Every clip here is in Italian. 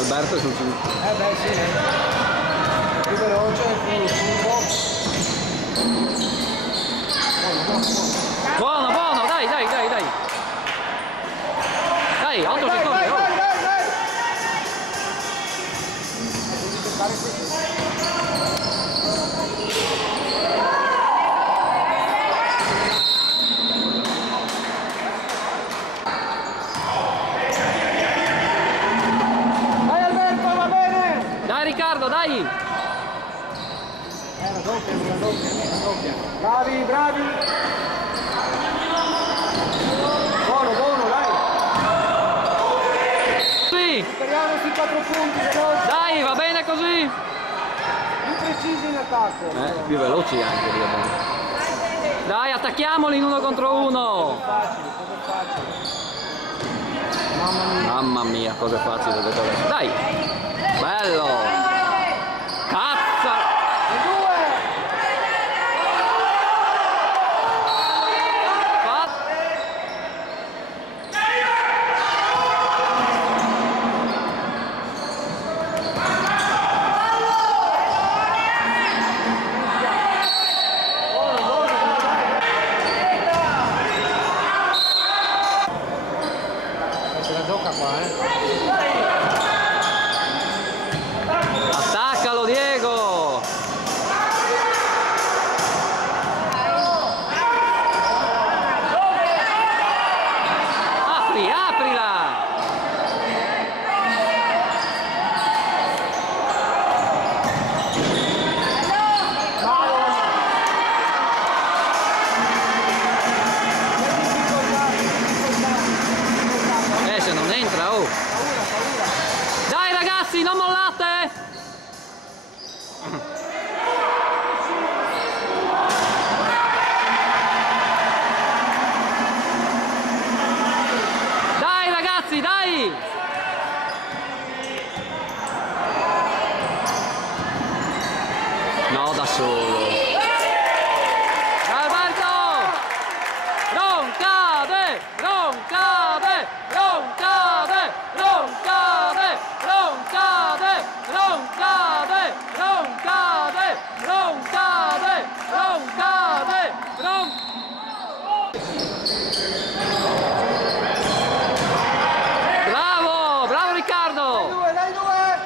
Alberto è sul sinistro. Beh sì, più veloce, più curvo. Buono, buono, dai. Dai, autosecondo. Dai. Dai Alberto, va bene! Dai Riccardo, dai! Una doppia. Bravi! Buono, dai! Sì! Speriamo sui 4 punti, veloci! Dai, va bene così! Più precisi in attacco! Più veloci anche, direi. Dai, attacchiamoli in 1 contro 1! Facile. Mamma mia, cosa è facile detto adesso. Dai! Bello! Cazzo! Se la gioca qua, Attaccalo Diego! Aprila! Se non entra, oh! Dai ragazzi, non mollate! Dai ragazzi, dai! No, da solo. Alberto! Non cade! Bravo Riccardo! Dai due!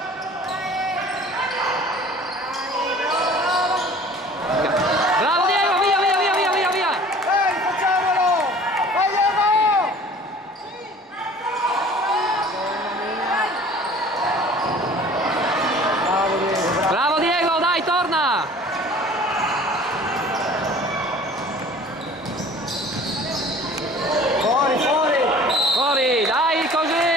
Bravo Diego, via! Facciamolo! Vai Diego! Bravo Diego, dai, torna! Fuori, dai, così!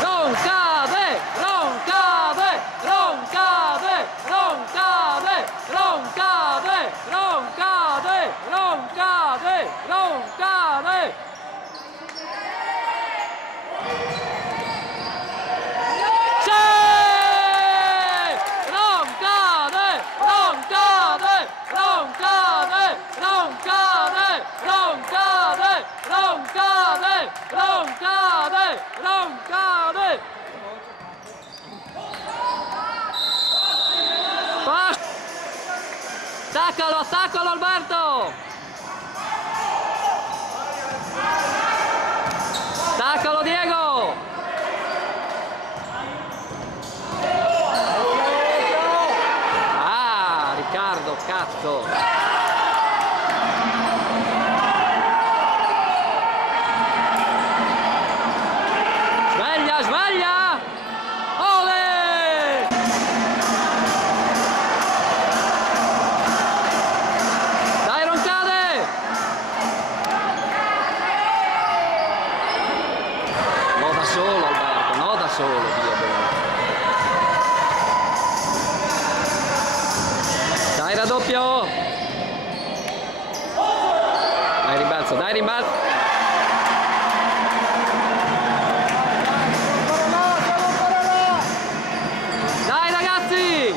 Non cade! Non cade! Attaccalo Alberto! Attaccalo Diego! Ah, Riccardo, cazzo! Sveglia! Ole! Dai, non cade! No, da solo Alberto, no da solo, via bene. Dai, raddoppio! Dai, rimbalzo! Dai ragazzi!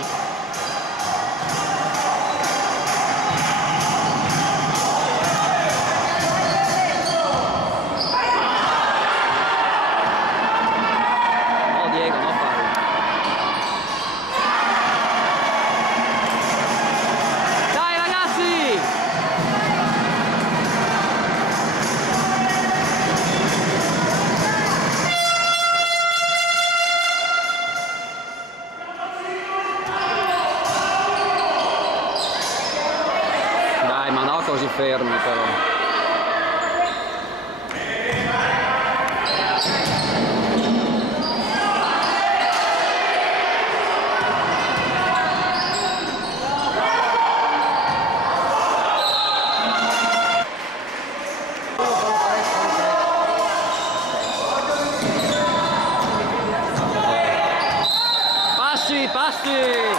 Bassi!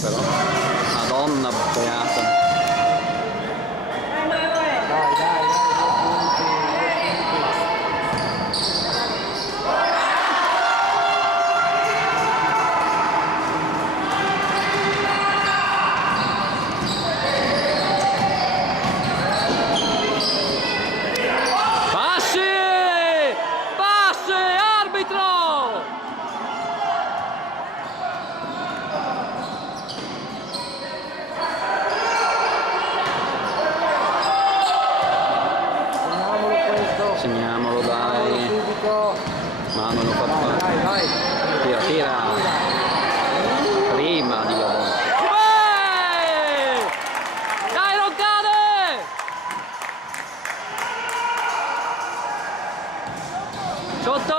Però, Madonna beata. Dai, 2 punti. Segniamolo, dai. Ma non lo fa fare. Vai. Tira. Prima di Lobon. Dai, non cade! Sotto!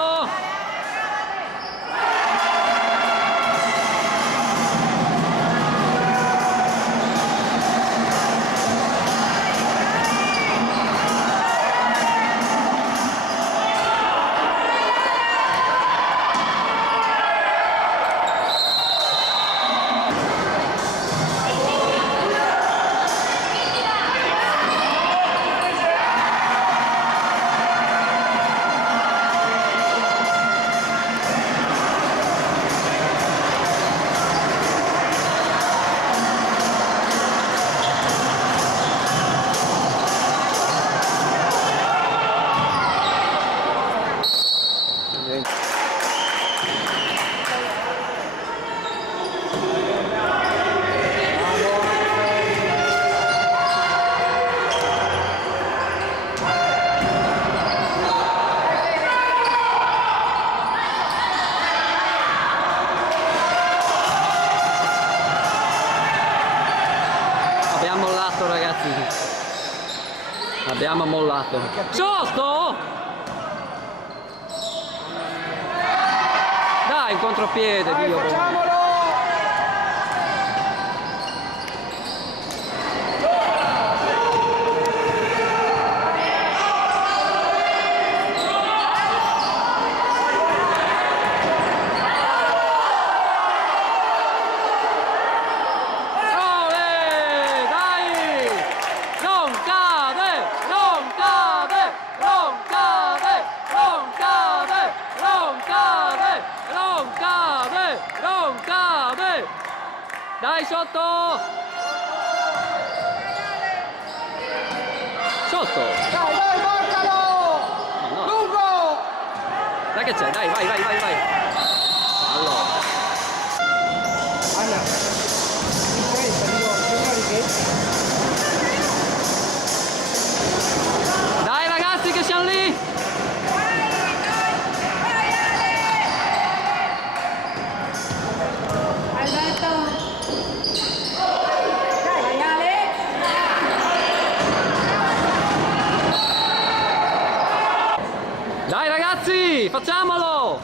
Abbiamo mollato, ragazzi. Abbiamo mollato. Sotto! Dai, in contropiede, Dai, Dio. facciamolo! Dai, sotto! Sotto! Dai, portalo! No. Lungo! Dai che c'è, dai, vai. Allora. Anna, Dai ragazzi che siamo lì! Dai ragazzi, facciamolo!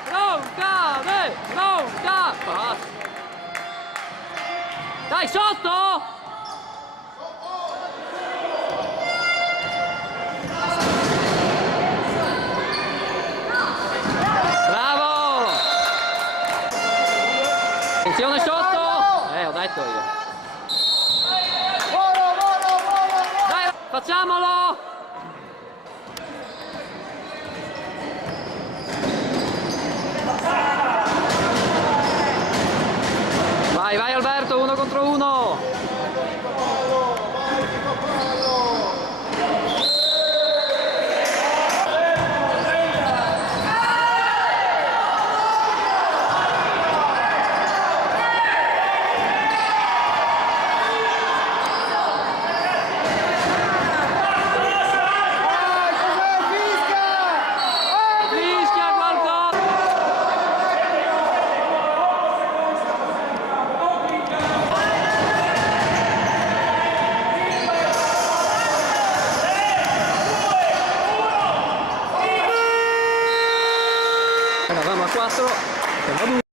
Non cade! Dai, sotto! Bravo! Attenzione sotto! Ho detto io. Dai, facciamolo! Vai Alberto, 1 contro 1! va duro.